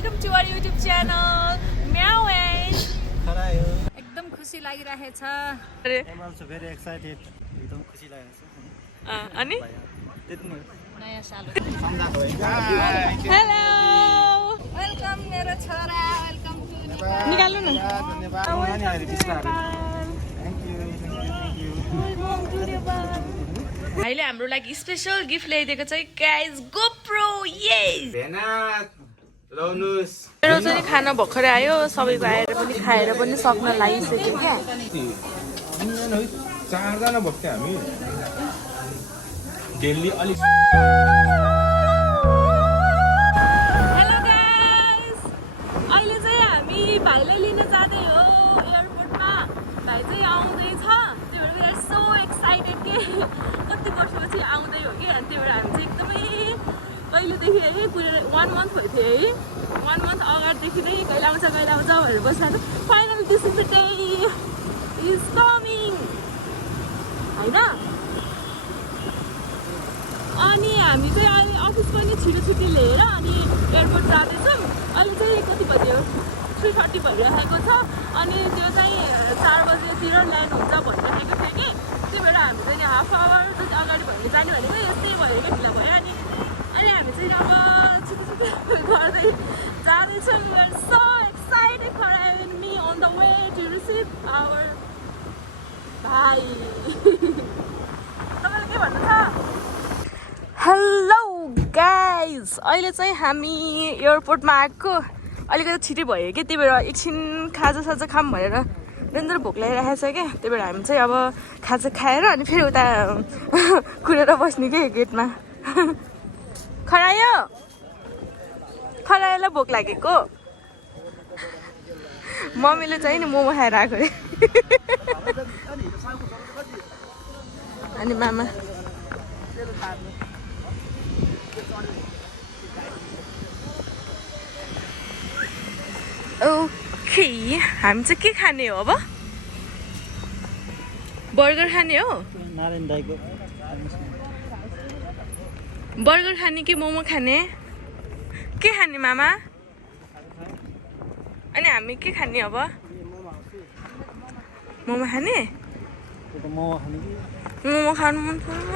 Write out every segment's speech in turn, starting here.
welcome to our YouTube channel. Meow खरायो एकदम खुसी लागिरहेछ I'm also very excited एकदम खुसी लागेछ अनि त्यति नै नयाँ साल सम्झाएको है हेलो वेलकम मेरो छोरा वेलकम टु नेपाल निकाल्नु न धन्यवाद नानीहरु बिस्तारै thank you welcome to Nepal भाइले हाम्रो लागि स्पेशल गिफ्ट ल्याइदिएको छ गाइस GoPro यस भेना रौनुस मेरो चाहिँ खाना भर्खरै आयो सबैको आएर पनि खाएर पनि सक्न लागिसक्यो क्या चारजना बस्थे हामी दिल्ली अलि हेलो गाइस अहिले चाहिँ हामी भाइलाई लिन जाँदै हो एयरपोर्टमा भाइ चाहिँ आउँदैछ त्यही भएर वी आर सो एक्साइटेड के कति वर्षपछि आउँदै हो कि अनि त्यही भएर हामी चाहिँ एकदमै कहिलेदेखि है पुरै 1 मन्थ भयो थियो है 1 मन्थ अगाडिदेखि नै कहिले आउँछ भनेर बसिरहेको final this is the day is coming होइन अनि हामी चाहिँ अहिले अफिस पनि छिटो छुट्टी लिएर अनि एयरपोर्ट जाँदैछौँ अहिले चाहिँ कति बज्यो 3:30 भइरहेको छ अनि त्यो चाहिँ 4 बजेतिर ल्यान्ड हुन्छ भनिरहेको थियो कि त्यही भएर हामी चाहिँ हाफ आवर जति अगाडि भयो जाने भनेको यस्तै भयो क्या ढिला भयो अनि हामी चाहिँ अब छिटो गर्दै जाँदैछौँ we are so excited for having me on the way to receive our भाइ तपाईँले के भन्नु छ हेलो गाइज अहिले चाहिँ हामी एयरपोर्टमा आएको अलिकति छिटै भयो कि त्यही भएर एकछिन खाजा खाऊँ भनेर डेन्जर भोक लागिरहेको छ क्या त्यही भएर हामी चाहिँ अब खाजा खाएर अनि फेरि उता कुरेर बस्ने के गेटमा खरायोलाई भोक लागेको मम्मीले चाहिँ नि मोमो खाएर आएको अरे अनि मामा ओके हामी चाहिँ के खाने हो अब बर्गर खाने हो नारायण दाइको बर्गर खाने कि मोमो खाने के खाने मामा अनि हामी के खाने अब मोमो खाने मोमो खानु मन पर्छ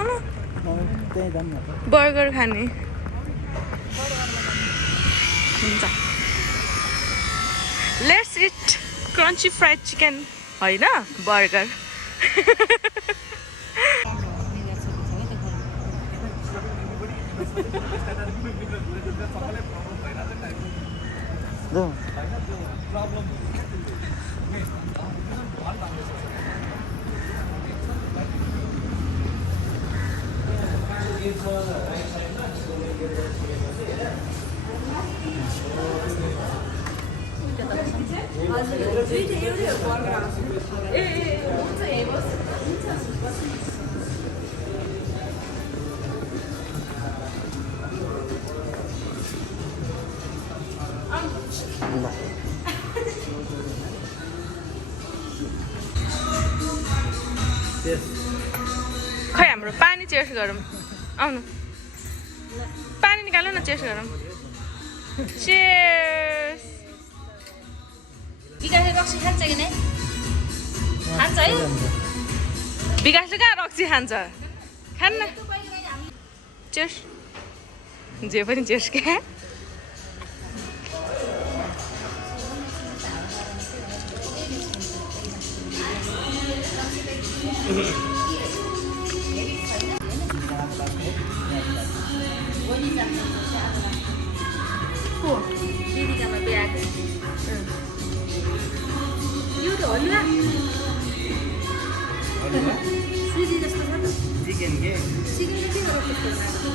बर्गर खाने हुन्छ let's it crunchy fried chicken होइन बर्गर खै हाम्रो पानी चेस गरौँ आउनु पानी निकाल्नु न चेस गरौँ चेस विकासले रक्सी खान्छ कि नै खान्छ है विकासले कहाँ रक्सी खान्छ खान्न चेस जे पनि चेस क्या दिदीकामा बिहाको यो त हलुवा सुजी जस्तो छ त चिकन के चिकन के गरेर त्यस्तो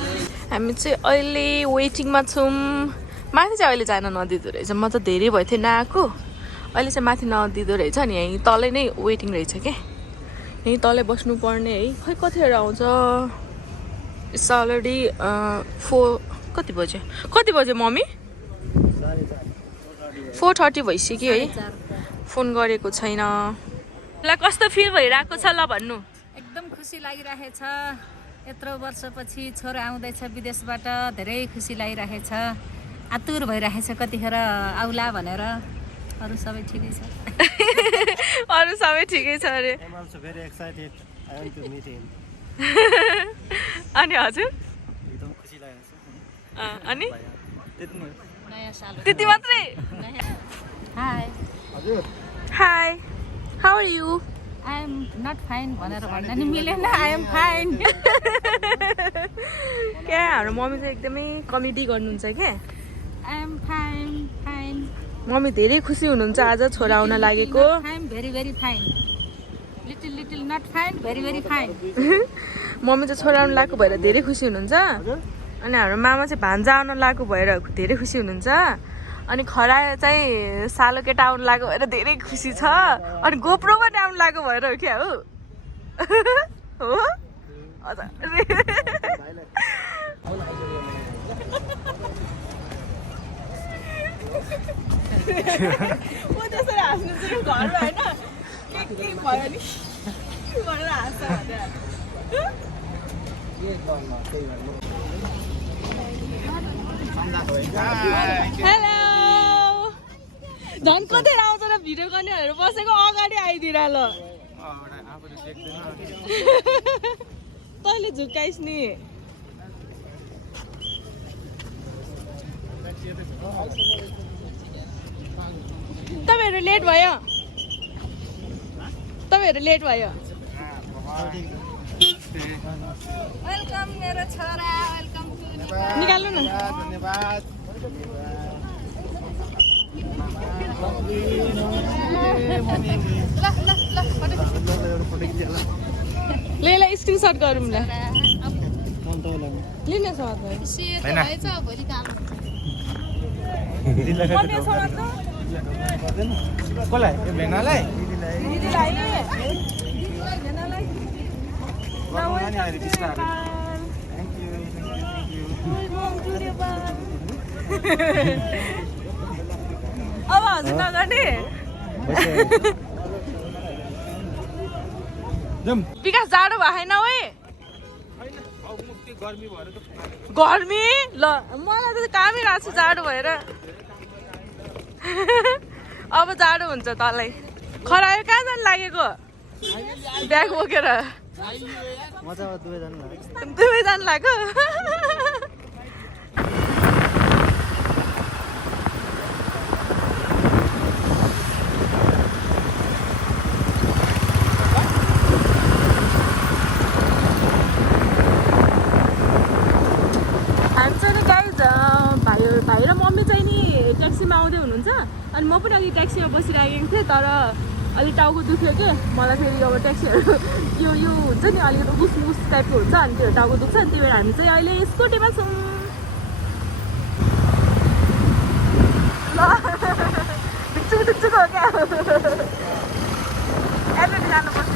हामी चाहिँ अहिले वेटिङमा छौँ माथि चाहिँ अहिले जान नदिँदो रहेछ म त धेरै भयो थिएँ नआएको अहिले चाहिँ माथि नदिँदो रहेछ नि यहीँ तलै नै वेटिङ रहेछ क्या यहीँ तलै बस्नुपर्ने है खै कतिखेर आउँछ इट्स अलरेडी 4 कति बज्यो मम्मी 4:30 भइसक्यो है फोन गरेको छैन ल कस्तो फिल भइरहेको छ ल भन्नु एकदम खुसी लागिरहेछ यत्रो वर्षपछि छोरा आउँदैछ विदेशबाट धेरै खुसी लागिरहेछ आतुर भइरहेको छ कतिखेर आउला भनेर अरु सबै ठिकै छ अरु सबै ठिकै छ अरे I'm also very excited. I want to meet him. अनि हजुर एकदम खुसी लागेको छ अनि त्यति नै नयाँ साल त्यति मात्रै हाई हजुर hi how are you I am not fine भनेर भन्न नि मिलेन आई एम फाइन क्या हाम्रो मम्मी चाहिँ एकदमै कमेडी गर्नुहुन्छ क्या I am fine fine mummy धेरै खुसी हुनुहुन्छ आज छोरा आउन लागेको fine very very fine little little not fine very very fine mummy चाहिँ छोरा आउन लागेको भएर धेरै खुसी हुनुहुन्छ अनि हाम्रो मामा चाहिँ भान्जा आउन लागेको भएर धेरै खुसी हुनुहुन्छ अनि खरा चाहिँ सालो केटा आउनु लागेको भएर धेरै खुसी छ अनि गोप्रो पनि आउनु लागेको भएर हो क्या हो हो हजुर म त्यसरी हाँस्नु चाहिँ घरमा होइन के भयो नि भनेर हाँस्छ हेलो झन् कतै आउँछ र भिडियो गर्नेहरू बसेको अगाडि आइदिएर ल तैँले झुक्काइस् नि तपाईँहरू लेट भयो वेलकम मेरो छोरा वेलकम निकाल्नु न धन्यवाद ले ल स्क्रिनसट गरौँ ल लिन समात्नु भोलि काम कसलाई भेनालाई दिदीलाई अब हजुर नगर्ने विकास जाडो भएन है गर्मी ल मलाई त कामै रहेको छ जाडो भएर अब जाडो हुन्छ तँलाई खरायो कहाँ जानु लागेको ब्याग बोकेर मजा दुवै जानु लाग्यो भाइ र मम्मी चाहिँ नि ट्याक्सीमा आउँदै हुनुहुन्छ अनि म पनि अघि ट्याक्सीमा बसिरहेको थिएँ तर अलिक टाउको दुख्यो के मलाई फेरि अब ट्याक्सीहरू यो हुन्छ नि अलिकति उस टाइपको हुन्छ अनि त्यो टाउको दुख्छ अनि त्यही भएर हामी चाहिँ अहिले स्कुटीमा छौँ ल ढुक्चुक हो क्या एड्रेस जानुपर्छ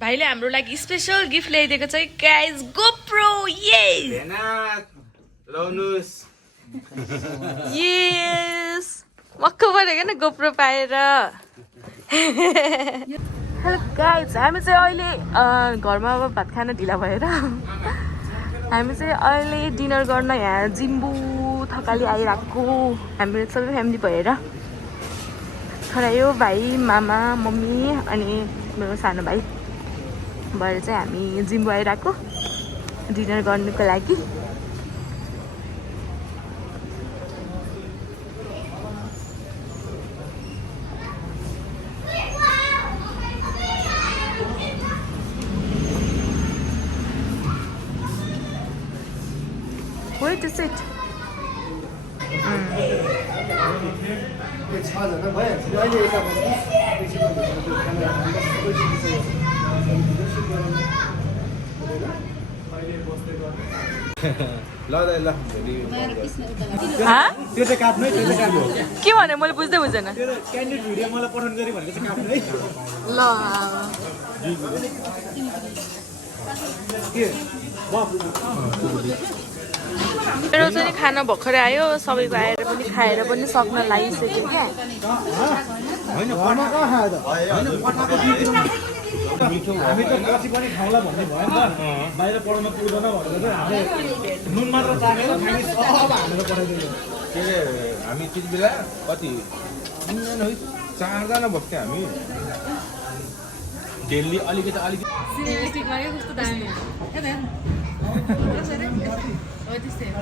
भाइले हाम्रो लागि स्पेसल गिफ्ट ल्याइदिएको चाहिँ गाइज गोप्रो यस मक्क परेको नि गोप्रो पाएर हेलो गाइज हामी चाहिँ अहिले घरमा अब भात खान ढिला भएर हामी चाहिँ अहिले डिनर गर्न यहाँ जिम्बू थकाली आइरहेको हाम्रो सबै फ्यामिली भएर छोरायो भाइ मामा मम्मी अनि मेरो सानो भाइ भएर चाहिँ हामी जिम्बू आइरहेको डिनर गर्नुको लागि Where to sit? त्यो चाहिँ काट्नु है त्यो चाहिँ काट्नु के भने मैले बुझ्दै बुझेन त्यो क्यान्डिड भिडियो मलाई पठाउनु गरी भनेको चाहिँ काट्नु है ल मेरो चाहिँ खाना भर्खरै आयो सबैको आएर पनि खाएर पनि सक्न लागिसक्यो क्या होइन पठाएको मिठो भयो हामी त पछि पनि खाउँला भन्ने भयो नि त बाहिर पढ्न पुग्दैन भनेर चाहिँ हामीले नुन मात्र चाखेर खाने सब हालेर पठाइदियो के अरे हामी त्यति बेला कति 4जना बस्थ्यो हामी दिल्ली अलिकति सिनेमेटिकमा के कस्तो दामी हो त्यस्तै हो